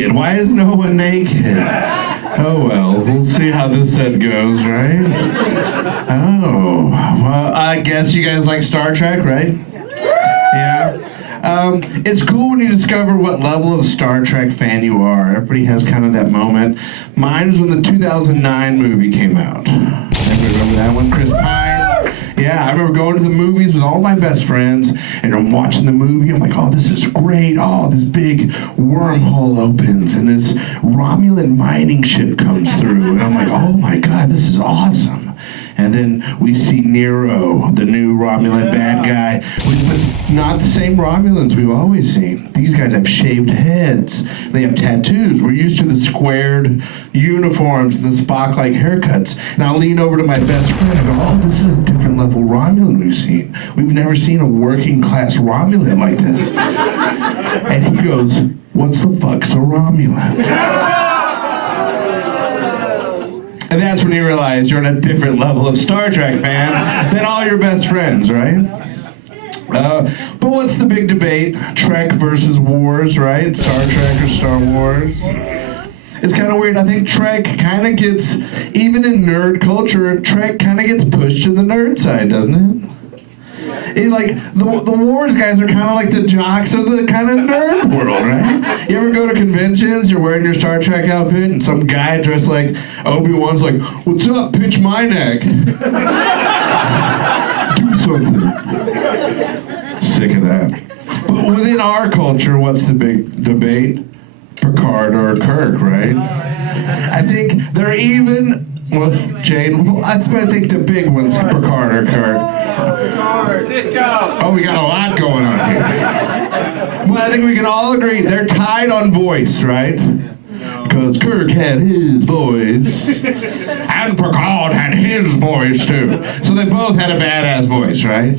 naked? Why is no one naked? Oh well, we'll see how this set goes, right? Oh, well, I guess you guys like Star Trek, right? Yeah. It's cool when you discover what level of Star Trek fan you are. Everybody has kind of that moment. Mine was when the 2009 movie came out. Everybody remember that one? Chris Pine. Yeah, I remember going to the movies with all my best friends, and I'm watching the movie. I'm like, oh, this is great. Oh, this big wormhole opens, and this Romulan mining ship comes through. And I'm like, oh my God, this is awesome. And then we see Nero, the new Romulan bad guy, but not the same Romulans we've always seen. These guys have shaved heads. They have tattoos. We're used to the squared uniforms and the Spock-like haircuts. And I'll lean over to my best friend and go, oh, this is a different level Romulan we've seen. We've never seen a working class Romulan like this. And he goes, what's the fuck's a Romulan? And that's when you realize you're on a different level of Star Trek fan than all your best friends, right? But what's the big debate? Trek versus Wars, right? Star Trek or Star Wars? It's kind of weird. I think Trek kind of gets, even in nerd culture, Trek kind of gets pushed to the nerd side, doesn't it? Like the Wars guys are kind of like the jocks of the kind of nerd world, right? You ever go to conventions, you're wearing your Star Trek outfit, and some guy dressed like Obi-Wan's like, what's up, pinch my neck. Do something. Sick of that. But within our culture, what's the big debate? Picard or Kirk, right? I think they're even, well, Jane, well, I think the big one's Picard or Kirk. Cisco. Oh, we got a lot going on here. Well, I think we can all agree they're tied on voice, right? Because Kirk had his voice, and Picard had his voice too. So they both had a badass voice, right?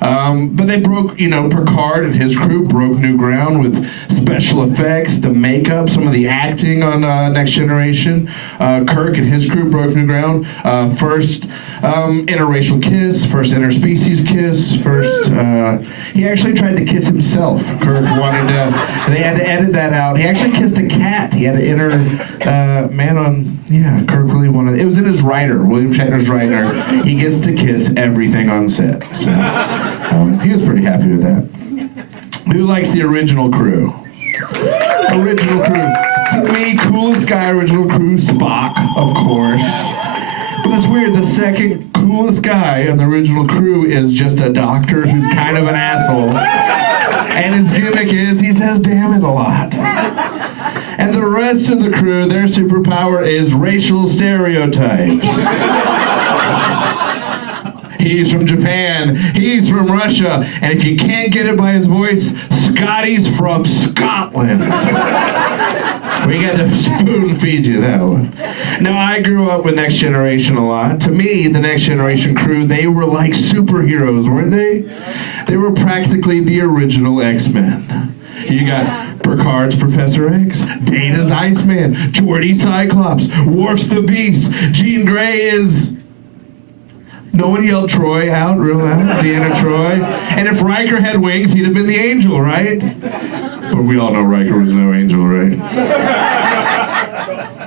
But they broke, Picard and his crew broke new ground with special effects, the makeup, some of the acting on Next Generation. Kirk and his crew broke new ground. First interracial kiss, first interspecies kiss, first, he actually tried to kiss himself. Kirk wanted to, they had to edit that out. He actually kissed a cat. He had an inner Kirk really wanted, it was in his writer, William Shatner's writer. He gets to kiss everything on set. So. He was pretty happy with that. Who likes the original crew? Original crew. To me, coolest guy, original crew, Spock, of course. But it's weird, the second coolest guy on the original crew is just a doctor who's kind of an asshole. And his gimmick is he says damn it a lot. And the rest of the crew, their superpower is racial stereotypes. He's from Japan, he's from Russia, and if you can't get it by his voice, Scotty's from Scotland. We got to spoon feed you that one. Now, I grew up with Next Generation a lot. To me, the Next Generation crew, they were like superheroes, weren't they? They were practically the original X-Men. You got Picard's Professor X, Data's Iceman, Geordi Cyclops, Worf's the Beast, Jean Grey is... No one yelled Troy out real loud, Deanna Troy. And if Riker had wings, he'd have been the angel, right? But we all know Riker was no angel, right?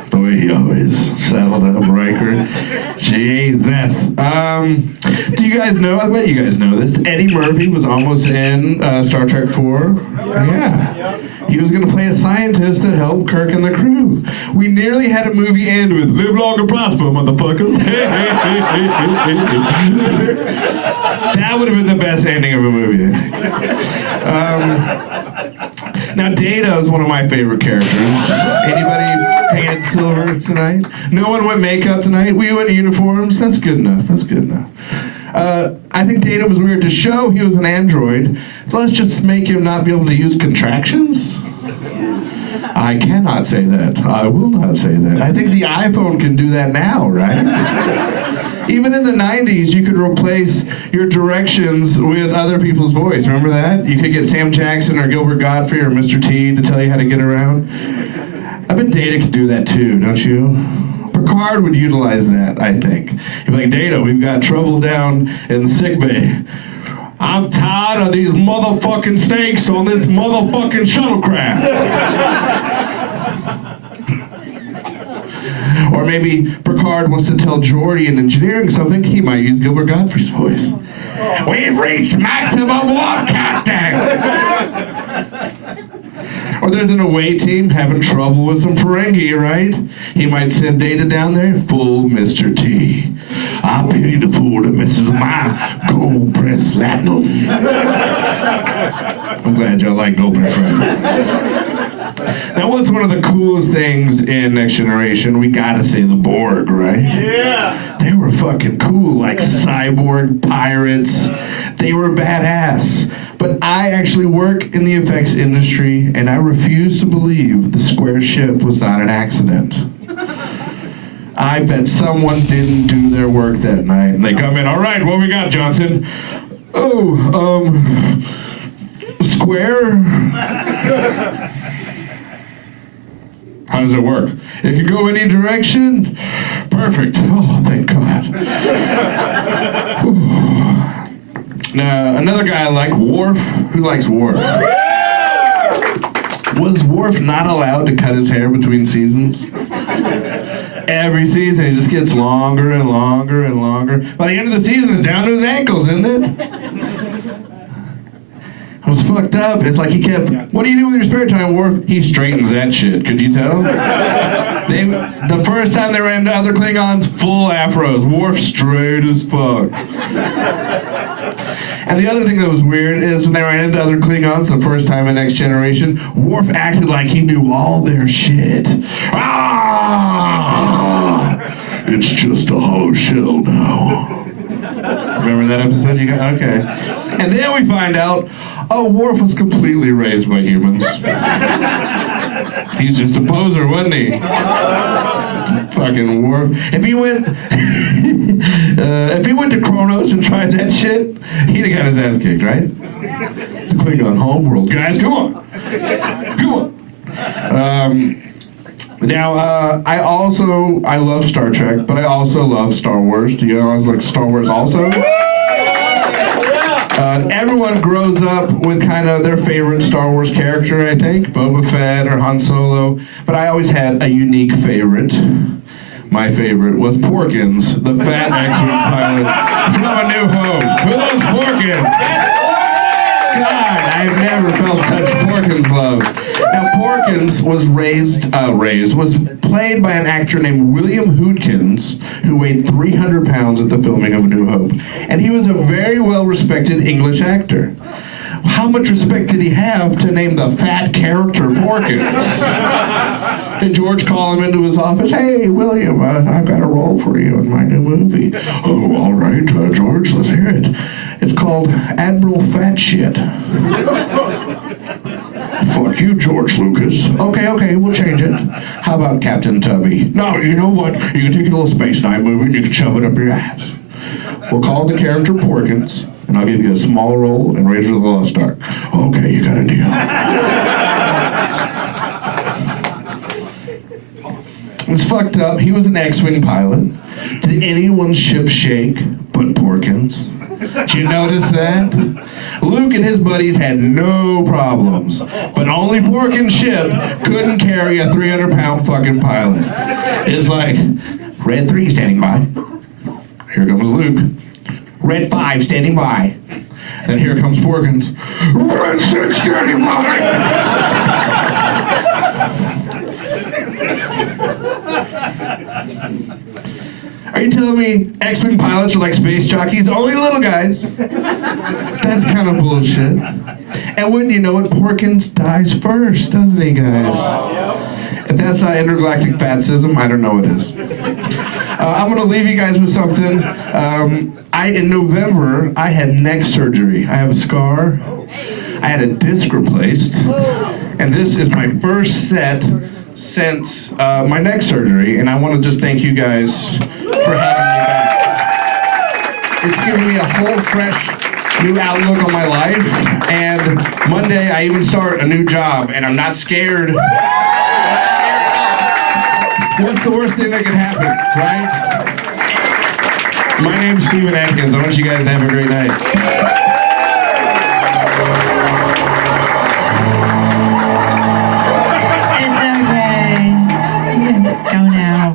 The way he always saddled up Riker. Jesus. Do you guys know, I bet you guys know this, Eddie Murphy was almost in Star Trek 4. Yeah. He was going to play a scientist that helped Kirk and the crew. We nearly had a movie end with live long and prosper, motherfuckers. That would have been the best ending of a movie. Now, Data is one of my favorite characters. Anybody painted silver tonight? No one went makeup tonight? We went uniforms? That's good enough. That's good enough. I think Data was weird to show he was an android. So let's just make him not be able to use contractions. I cannot say that. I will not say that. I think the iPhone can do that now, right? Even in the 90s, you could replace your directions with other people's voice. Remember that? You could get Sam Jackson or Gilbert Gottfried or Mr. T to tell you how to get around. I bet Data could do that too, don't you? Picard would utilize that, I think. He'd be like, Data, we've got trouble down in the sick bay. I'm tired of these motherfucking snakes on this motherfucking shuttlecraft. maybe Picard wants to tell Geordi in engineering something, he might use Gilbert Gottfried's voice. We've reached maximum warp, Captain! Or there's an away team having trouble with some Ferengi, right? He might send Data down there, full Mr. T. I pity the fool that misses my gold press platinum. I'm glad y'all like gold press platinum. Now, what's one of the coolest things in Next Generation? We gotta say the Borg, right? Yeah! They were fucking cool, like cyborg pirates. They were badass. But I actually work in the effects industry, and I refuse to believe the square ship was not an accident. I bet someone didn't do their work that night. And they come in, all right, what we got, Johnson? Oh, square? How does it work? It can go any direction? Perfect. Oh, thank God. Now, another guy I like, Worf. Who likes Worf? Was Worf not allowed to cut his hair between seasons? Every season, it just gets longer and longer and longer. By the end of the season, it's down to his ankles, isn't it? It was fucked up. It's like he kept, what do you do with your spare time, Worf? He straightens that shit. Could you tell? The first time they ran into other Klingons, full afros. Worf straight as fuck. And the other thing that was weird is when they ran into other Klingons the first time in Next Generation, Worf acted like he knew all their shit. Ah! It's just a hollow shell now. Remember that episode you got? Okay. And then we find out, oh, Worf was completely raised by humans. He's just a poser, wasn't he? Fucking Worf. If he went to Kronos and tried that shit, he'd have got his ass kicked, right? The Klingon homeworld. Guys, come on. Come on. Now, I love Star Trek, but I also love Star Wars. Do you guys like Star Wars also? Everyone grows up with kind of their favorite Star Wars character, I think, Boba Fett or Han Solo, but I always had a unique favorite. My favorite was Porkins, the fat X-Wing pilot from A New Hope. Who loves Porkins? God, I've never felt such Porkins love. Now, Porkins was was played by an actor named William Hootkins, who weighed 300 pounds at the filming of A New Hope. And he was a very well-respected English actor. How much respect did he have to name the fat character Porkins? Did George call him into his office? Hey, William, I've got a role for you in my new movie. Oh, all right, George, let's hear it. It's called Admiral Fat Shit. Fuck you, George Lucas. Okay, we'll change it. How about Captain Tubby? No, you know what? You can take a little Space Knight movie and you can shove it up your ass. We'll call the character Porkins, and I'll give you a small role in Raiders of the Lost Ark. Okay, you got a deal. It's fucked up. He was an X-Wing pilot. Did anyone's ship shake but Porkins? Did you notice that? Luke and his buddies had no problems, but only Porkins' ship couldn't carry a 300-pound fucking pilot. It's like, Red 3 standing by. Here comes Luke. Red 5 standing by. And here comes Porkins. Red 6 standing by. Are you telling me X-Wing pilots are like space jockeys? Only little guys. That's kind of bullshit. And wouldn't you know it, Porkins dies first, doesn't he, guys? If that's not intergalactic fatsism, I don't know what is. I'm going to leave you guys with something. In November, I had neck surgery. I have a scar. I had a disc replaced. And this is my first set since my neck surgery. And I want to just thank you guys for having me back. It's given me a whole fresh new outlook on my life. And Monday, I even start a new job. And I'm not scared. What's the worst thing that could happen, right? My name's Stephen Adkins. I want you guys to have a great night. It's okay. Go now.